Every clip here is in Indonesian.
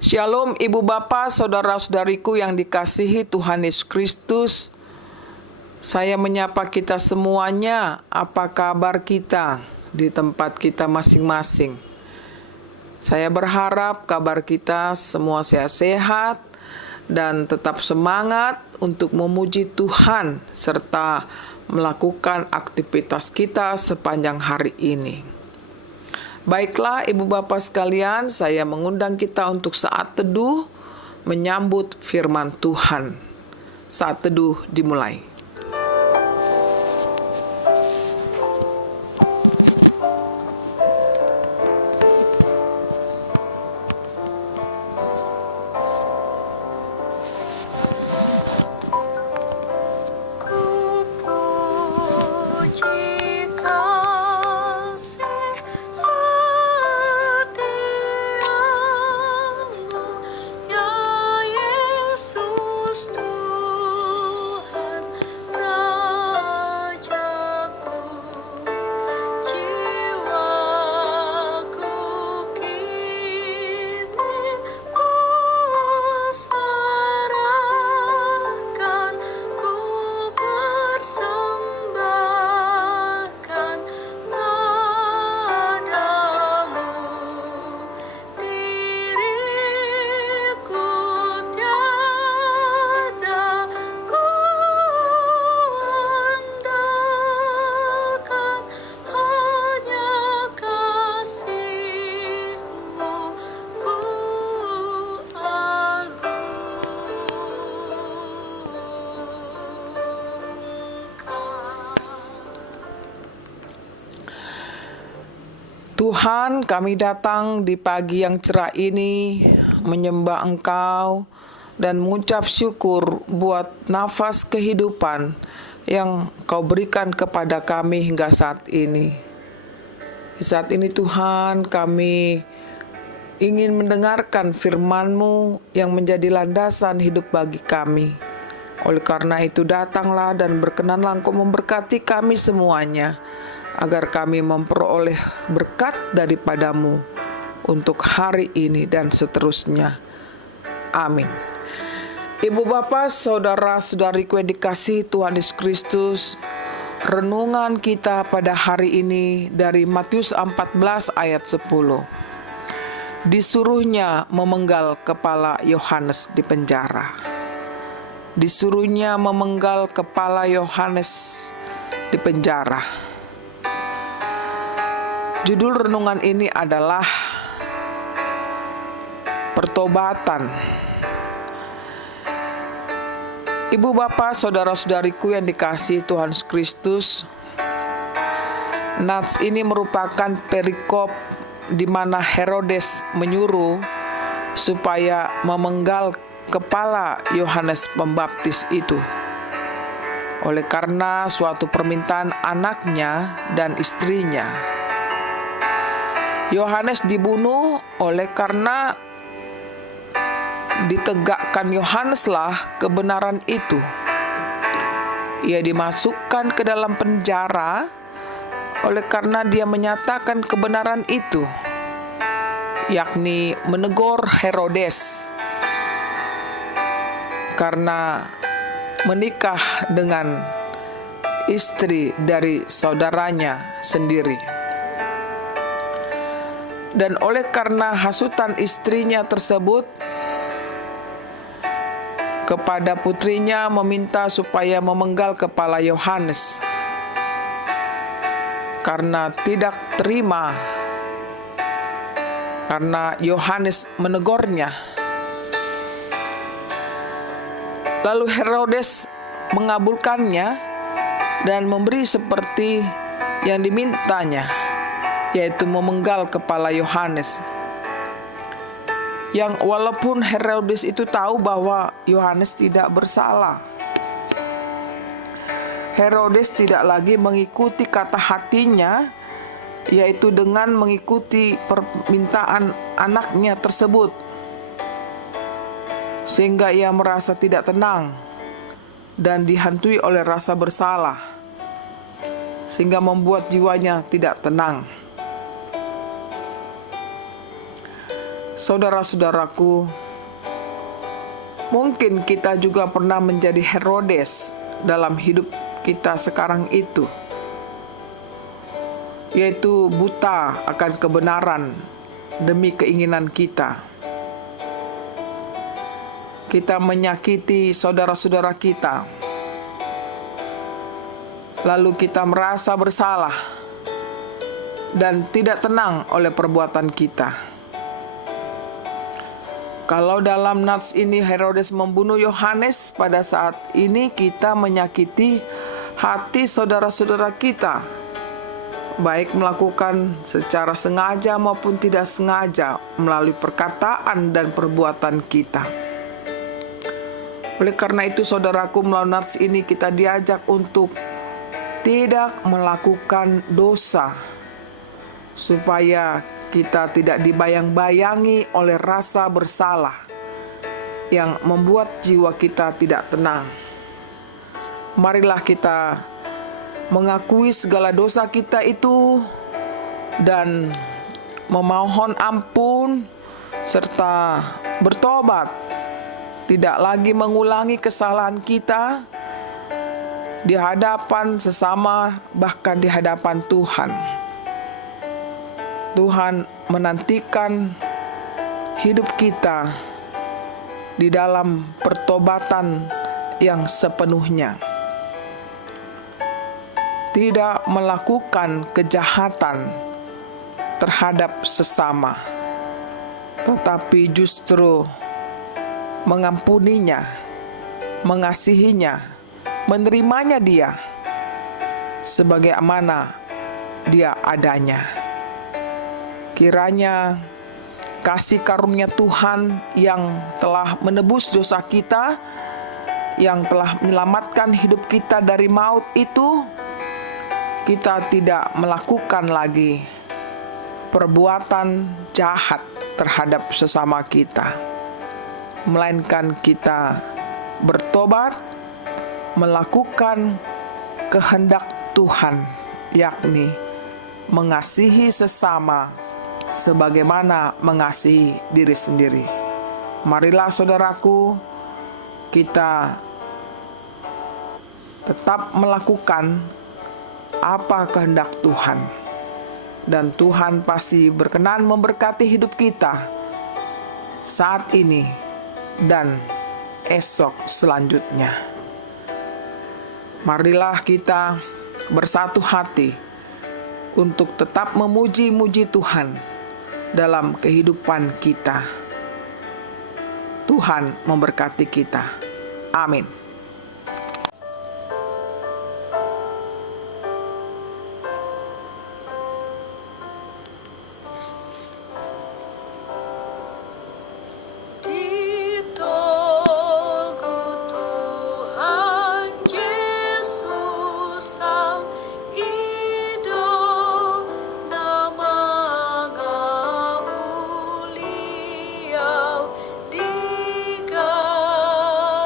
Shalom Ibu Bapa, saudara-saudariku yang dikasihi Tuhan Yesus Kristus. Saya menyapa kita semuanya. Apa kabar kita di tempat kita masing-masing? Saya berharap kabar kita semua sehat-sehat dan tetap semangat untuk memuji Tuhan serta melakukan aktivitas kita sepanjang hari ini. Baiklah Ibu Bapak sekalian, saya mengundang kita untuk saat teduh menyambut firman Tuhan. Saat teduh dimulai. Tuhan, kami datang di pagi yang cerah ini menyembah Engkau dan mengucap syukur buat nafas kehidupan yang Kau berikan kepada kami hingga saat ini. Di saat ini Tuhan, kami ingin mendengarkan firman-Mu yang menjadi landasan hidup bagi kami. Oleh karena itu datanglah dan berkenanlah Engkau memberkati kami semuanya, agar kami memperoleh berkat daripada-Mu untuk hari ini dan seterusnya. Amin. Ibu Bapa, saudara-saudariku yang dikasihi Tuhan Yesus Kristus, renungan kita pada hari ini dari Matius 14 ayat 10. Disuruhnya memenggal kepala Yohanes di penjara. Disuruhnya memenggal kepala Yohanes di penjara. Judul renungan ini adalah pertobatan. Ibu Bapak, saudara-saudariku yang dikasihi Tuhan Kristus, nats ini merupakan perikop di mana Herodes menyuruh supaya memenggal kepala Yohanes Pembaptis itu. Oleh karena suatu permintaan anaknya dan istrinya. Yohanes dibunuh oleh karena ditegakkan Yohaneslah kebenaran itu. Ia dimasukkan ke dalam penjara oleh karena dia menyatakan kebenaran itu, yakni menegur Herodes karena menikah dengan istri dari saudaranya sendiri. Dan oleh karena hasutan istrinya tersebut kepada putrinya meminta supaya memenggal kepala Yohanes karena tidak terima karena Yohanes menegurnya. Lalu Herodes mengabulkannya dan memberi seperti yang dimintanya, yaitu memenggal kepala Yohanes. Yang walaupun Herodes itu tahu bahwa Yohanes tidak bersalah, Herodes tidak lagi mengikuti kata hatinya, yaitu dengan mengikuti permintaan anaknya tersebut, sehingga ia merasa tidak tenang dan dihantui oleh rasa bersalah, sehingga membuat jiwanya tidak tenang. Saudara-saudaraku, mungkin kita juga pernah menjadi Herodes dalam hidup kita sekarang itu, yaitu buta akan kebenaran demi keinginan kita. Kita menyakiti saudara-saudara kita, lalu kita merasa bersalah dan tidak tenang oleh perbuatan kita. Kalau dalam nats ini Herodes membunuh Yohanes, pada saat ini kita menyakiti hati saudara-saudara kita, baik melakukan secara sengaja maupun tidak sengaja melalui perkataan dan perbuatan kita. Oleh karena itu, saudaraku, melalui nats ini kita diajak untuk tidak melakukan dosa, supaya kita tidak dibayang-bayangi oleh rasa bersalah yang membuat jiwa kita tidak tenang. Marilah kita mengakui segala dosa kita itu dan memohon ampun serta bertobat, tidak lagi mengulangi kesalahan kita di hadapan sesama, bahkan di hadapan Tuhan. Tuhan menantikan hidup kita di dalam pertobatan yang sepenuhnya. Tidak melakukan kejahatan terhadap sesama, tetapi justru mengampuninya, mengasihinya, menerimanya dia sebagai amanah dia adanya. Kiranya kasih karunia Tuhan yang telah menebus dosa kita, yang telah menyelamatkan hidup kita dari maut itu, kita tidak melakukan lagi perbuatan jahat terhadap sesama kita, melainkan kita bertobat, melakukan kehendak Tuhan, yakni mengasihi sesama sebagaimana mengasihi diri sendiri. Marilah saudaraku, kita tetap melakukan apa kehendak Tuhan, dan Tuhan pasti berkenan memberkati hidup kita saat ini dan esok selanjutnya. Marilah kita bersatu hati untuk tetap memuji-muji Tuhan dalam kehidupan kita. Tuhan memberkati kita. Amin.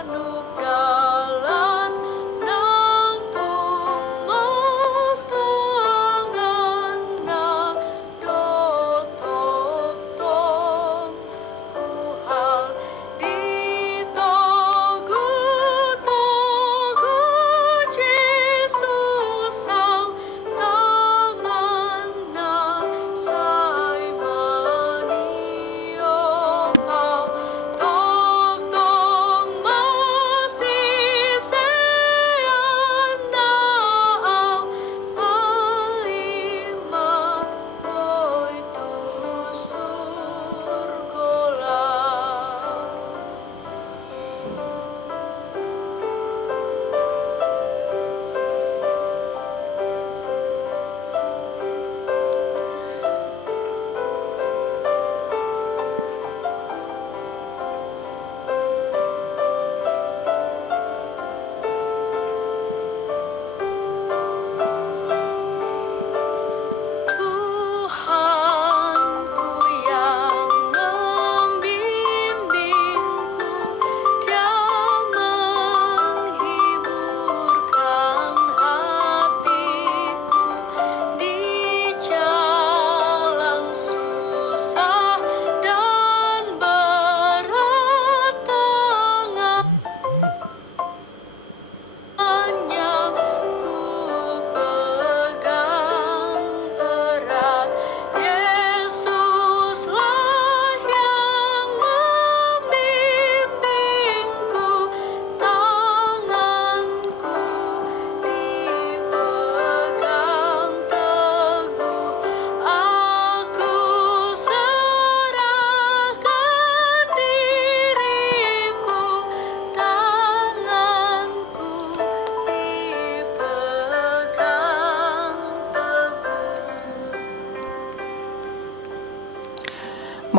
Digenupkan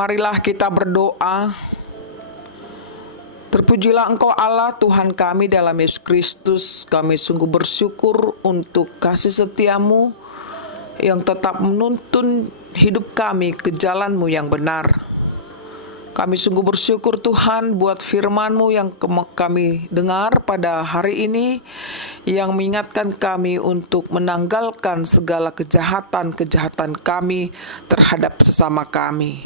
Marilah kita berdoa. Terpujilah Engkau Allah Tuhan kami dalam Yesus Kristus. Kami sungguh bersyukur untuk kasih setiamu yang tetap menuntun hidup kami ke jalan-Mu yang benar. Kami sungguh bersyukur Tuhan buat firman-Mu yang kami dengar pada hari ini, yang mengingatkan kami untuk menanggalkan segala kejahatan-kejahatan kami terhadap sesama kami.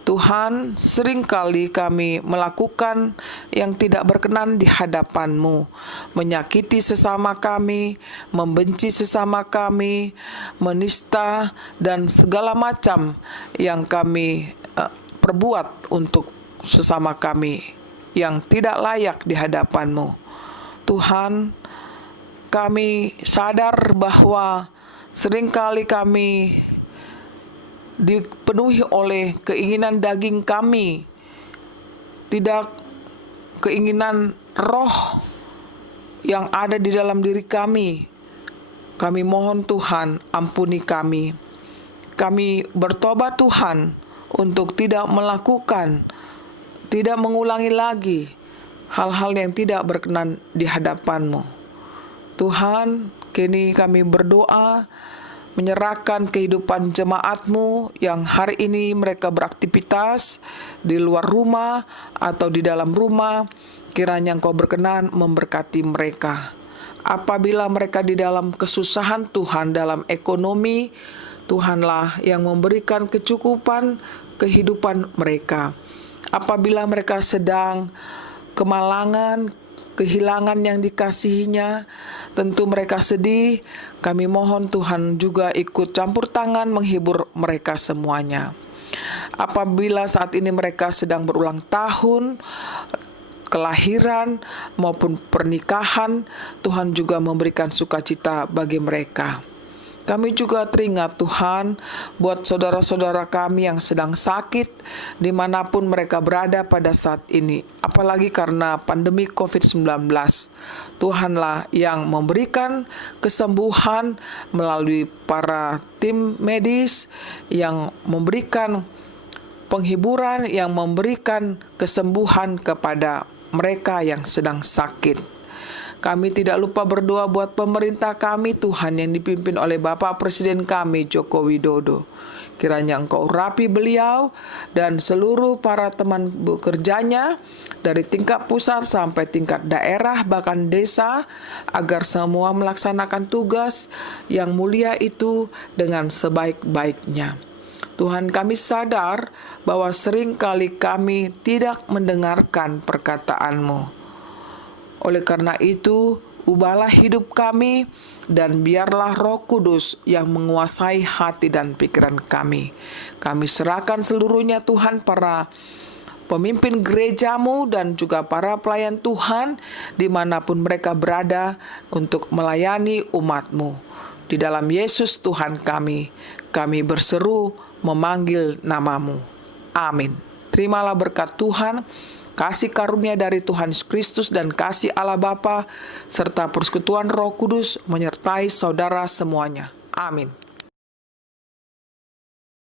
Tuhan, seringkali kami melakukan yang tidak berkenan di hadapan-Mu, menyakiti sesama kami, membenci sesama kami, menista, dan segala macam yang kami perbuat untuk sesama kami yang tidak layak di hadapan-Mu. Tuhan, kami sadar bahwa seringkali kami dipenuhi oleh keinginan daging kami, tidak keinginan roh yang ada di dalam diri kami. Kami mohon Tuhan, ampuni kami. Kami bertobat Tuhan untuk tidak melakukan, tidak mengulangi lagi hal-hal yang tidak berkenan di hadapan-Mu. Tuhan, kini kami berdoa, menyerahkan kehidupan jemaat-Mu yang hari ini mereka beraktivitas di luar rumah atau di dalam rumah. Kiranya Engkau berkenan memberkati mereka. Apabila mereka di dalam kesusahan Tuhan, dalam ekonomi, Tuhanlah yang memberikan kecukupan kehidupan mereka. Apabila mereka sedang kemalangan, kehilangan yang dikasihinya, tentu mereka sedih. Kami mohon Tuhan juga ikut campur tangan menghibur mereka semuanya. Apabila saat ini mereka sedang berulang tahun, kelahiran maupun pernikahan, Tuhan juga memberikan sukacita bagi mereka. Kami juga teringat Tuhan buat saudara-saudara kami yang sedang sakit dimanapun mereka berada pada saat ini. Apalagi karena pandemi COVID-19. Tuhanlah yang memberikan kesembuhan melalui para tim medis yang memberikan penghiburan, yang memberikan kesembuhan kepada mereka yang sedang sakit. Kami tidak lupa berdoa buat pemerintah kami Tuhan yang dipimpin oleh Bapak Presiden kami Joko Widodo. Kiranya Engkau urapi beliau dan seluruh para teman bekerjanya dari tingkat pusat sampai tingkat daerah bahkan desa, agar semua melaksanakan tugas yang mulia itu dengan sebaik-baiknya. Tuhan, kami sadar bahwa seringkali kami tidak mendengarkan perkataan-Mu. Oleh karena itu, ubahlah hidup kami dan biarlah Roh Kudus yang menguasai hati dan pikiran kami. Kami serahkan seluruhnya Tuhan, para pemimpin gereja-Mu dan juga para pelayan Tuhan dimanapun mereka berada untuk melayani umat-Mu. Di dalam Yesus Tuhan kami berseru memanggil nama-Mu. Amin. Terimalah berkat Tuhan, kasih karunia dari Tuhan Yesus Kristus dan kasih Allah Bapa serta persekutuan Roh Kudus menyertai saudara semuanya. Amin.